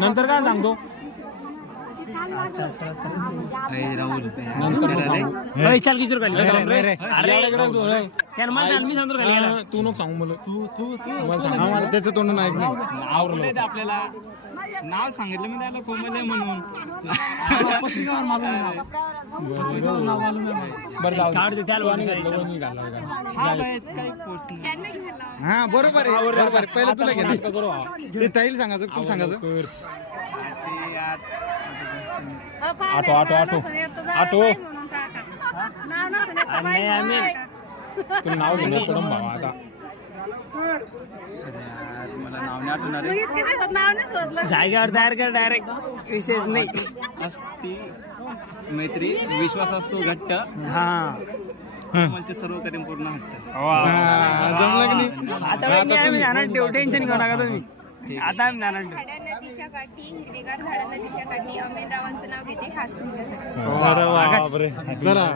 नंतर काय सांगतो तू नको सांगू मला मला त्याचं तोंड नाही आवडलं आपल्याला नाव सांगितलं मी त्याला कोमल म्हणून हा बरोबर आहे बरोबर पहिलं तुला घेणार ते ताईल सांगायचं तू सांगायचं आठो आठो आठो आठो तुला नाव घेणार पडून भावा आता जागेवर तयार कर डायरेक्ट विशेष नाही असती मैत्री विश्वास असतो घट्ट हा म्हणजे सर्व कार्य पूर्ण हट्ट जमलं की नाही आता आम्ही जाणार ठेव टेन्शन घेऊ नका तुम्ही आता आम्ही जाणार ठेव खाड्या नदीच्या काठी हिरवीगार झाडा नदीच्या काठी अमेनरावांचं नाव घेते खास तुमच्यासाठी अरे बापरे चला